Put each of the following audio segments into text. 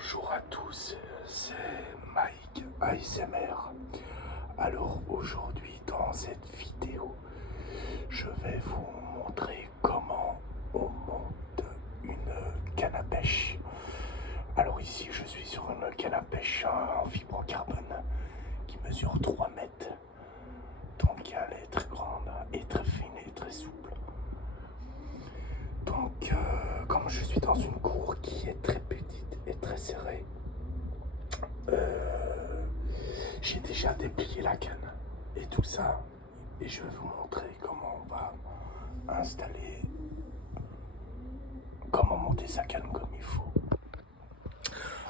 Bonjour à tous, c'est Mike ASMR. Alors aujourd'hui dans cette vidéo, je vais vous montrer comment on monte une canne à pêche. Alors ici je suis sur une canne à pêche en fibre carbone qui mesure 3 mètres. Donc elle est très grande et très fine et très souple. Donc comme je suis dans une cour qui est très petite et très serrée, j'ai déjà déplié la canne et tout ça, et je vais vous montrer comment on va installer, comment monter sa canne comme il faut.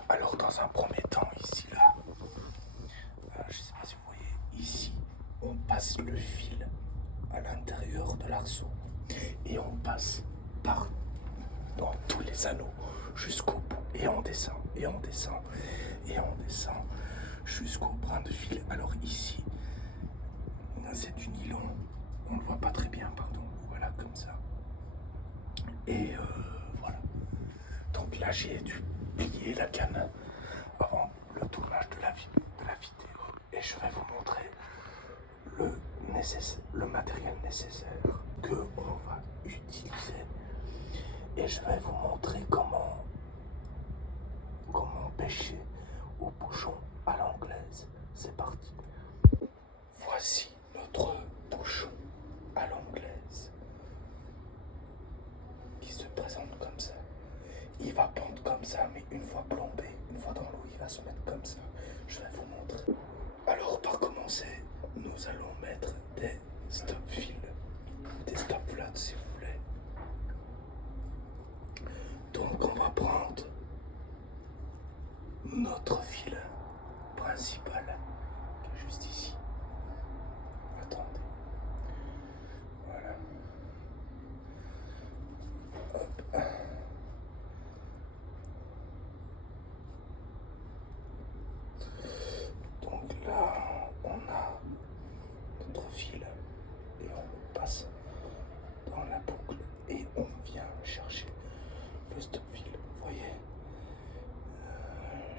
Alors dans un premier temps ici là, je sais pas si vous voyez, ici on passe le fil à l'intérieur de l'arceau et on passe par dans tous les anneaux jusqu'au bout, et on descend et on descend et on descend jusqu'au brin de fil. Alors ici c'est du nylon, on ne le voit pas très bien, pardon, voilà, comme ça. Et voilà, donc là j'ai dû plier la canne avant le tournage de la vidéo, et je vais vous montrer le matériel nécessaire que on va utiliser, et je vais vous montrer comment pêcher au bouchon à l'anglaise. C'est parti. Voici notre bouchon à l'anglaise qui se présente comme ça. Il va pendre comme ça, mais une fois plombé, une fois dans l'eau, il va se mettre comme ça. Je vais vous montrer. Alors, par commencer, nous allons mettre des stop fils, des stop flats si vous voulez. Donc, on va prendre notre fil principal qui est juste ici. Attendez. Voilà. Hop. Donc là, on a notre fil et on le passe dans la boucle et on vient chercher le stop fil. Vous voyez,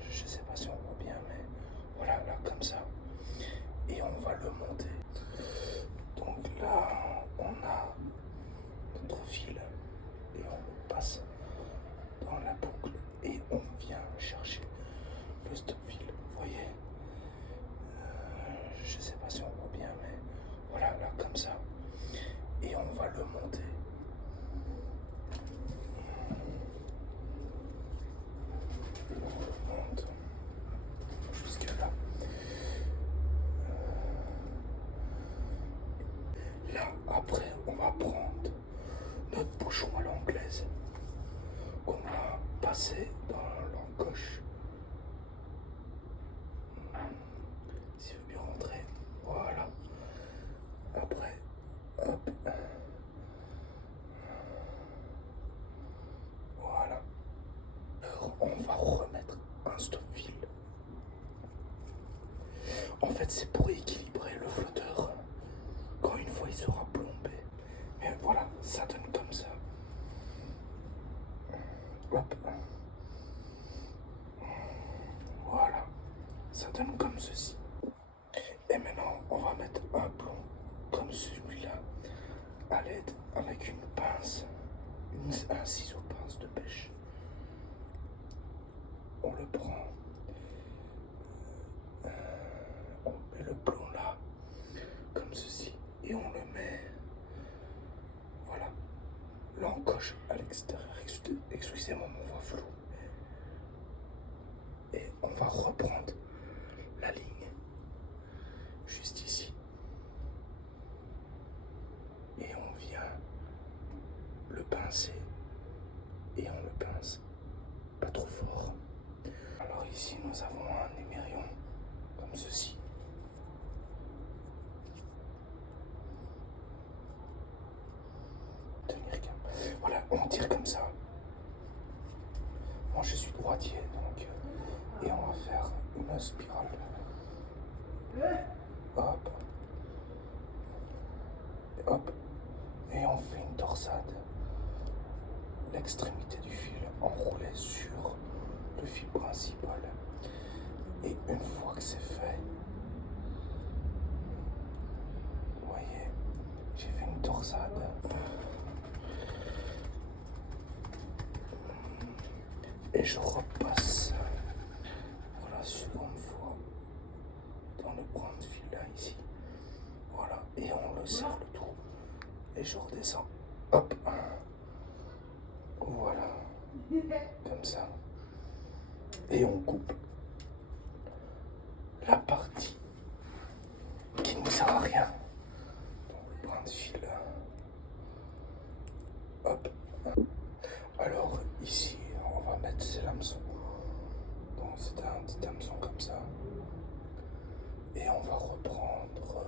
je sais pas si on voit bien, mais voilà, là comme ça, et on va le monter. Donc là, on a notre fil et on le passe dans la boucle et on vient chercher le stop fil. Vous voyez, je sais pas si on voit bien, mais voilà, là comme ça, et on va le monter. On monte jusque là. Là, après, on va prendre notre bouchon à l'anglaise qu'on va passer dans l'encoche. S'il veut bien rentrer, voilà. Après, hop. Voilà. Alors, on va remettre un stop fil. En fait, c'est pour équilibrer le flotteur quand une fois il sera plombé. Mais voilà, ça donne comme ça. Hop. Voilà, ça donne comme ceci. Et maintenant, on va mettre un plomb comme celui-là à l'aide avec une pince, un ciseau pince de pêche. On le prend, on met le plomb là, comme ceci, et on le met, voilà, l'encoche à l'extérieur. Excusez-moi mon voix floue. Et on va reprendre la ligne juste ici. Et on vient le pincer. Et on le pince pas trop fort. Alors ici nous avons un numérion comme ceci. Tenir qu'un. Voilà, on tire comme ça. Moi je suis droitier donc. Et on va faire une spirale. Hop. Hop. Et on fait une torsade. L'extrémité du fil enroulée sur le fil principal. colle. Et une fois que c'est fait, vous voyez, j'ai fait une torsade. Et je repasse, voilà, seconde fois, dans le point de fil là, ici. Voilà, et on le serre le tout. Et je redescends, hop, voilà, comme ça. Et on coupe la partie qui ne sert à rien. Donc, le point de fil, hop. Alors, ici, on va mettre ces hameçons. Donc, c'est un petit hameçon comme ça. Et on va reprendre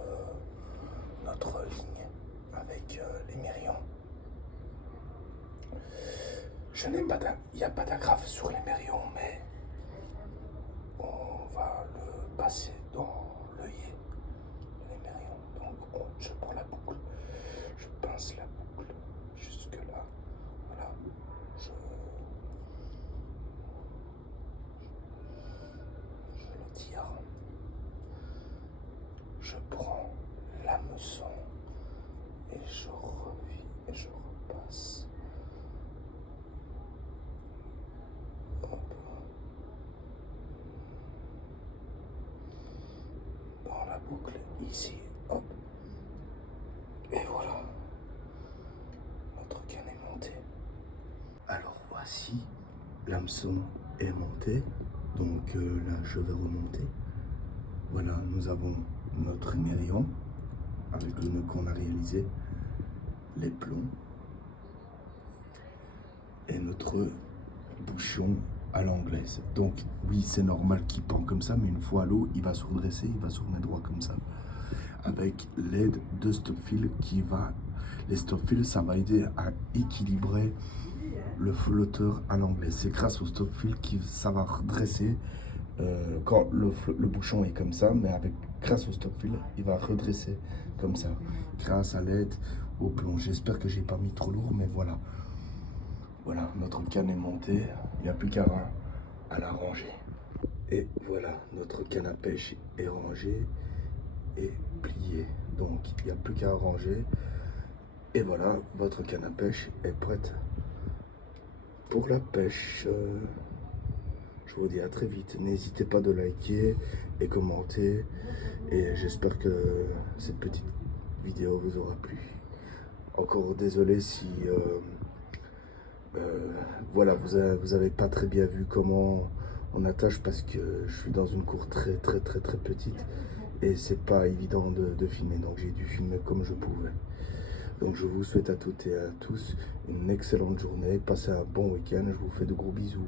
notre ligne avec les mérions. Il n'y a pas d'agrafe sur les mérions, mais on va le passer dans l'œillet, les mérions. Donc je prends la boucle, je pince la boucle jusque là. Voilà, je le tire. Je prends l'hameçon et je revis et je repasse. Hop. Dans la boucle ici, hop. Et voilà, notre canne est montée. Alors voici, l'hameçon est monté, donc là je vais remonter. Voilà, nous avons notre mérion avec le nœud qu'on a réalisé, les plombs et notre bouchon à l'anglaise. Donc oui, c'est normal qu'il pend comme ça, mais une fois à l'eau, il va se redresser, il va se remettre droit comme ça. Avec l'aide de stop-fil qui va... Les stop-fils, ça va aider à équilibrer le flotteur à l'anglaise. C'est grâce au stop-fil que ça va redresser quand le bouchon est comme ça, mais grâce au stop-fil, il va redresser comme ça. Grâce à l'aide au plomb. J'espère que j'ai pas mis trop lourd, mais voilà. Voilà, notre canne est montée. Il n'y a plus qu'à la ranger. Et voilà, notre canne à pêche est rangée et pliée. Donc, il n'y a plus qu'à ranger. Et voilà, votre canne à pêche est prête pour la pêche. Je vous dis à très vite. N'hésitez pas de liker et commenter. Et j'espère que cette petite vidéo vous aura plu. Encore désolé si voilà, vous avez pas très bien vu comment on attache, parce que je suis dans une cour très petite et c'est pas évident de filmer, donc j'ai dû filmer comme je pouvais. Donc je vous souhaite à toutes et à tous une excellente journée, passez un bon week-end, je vous fais de gros bisous.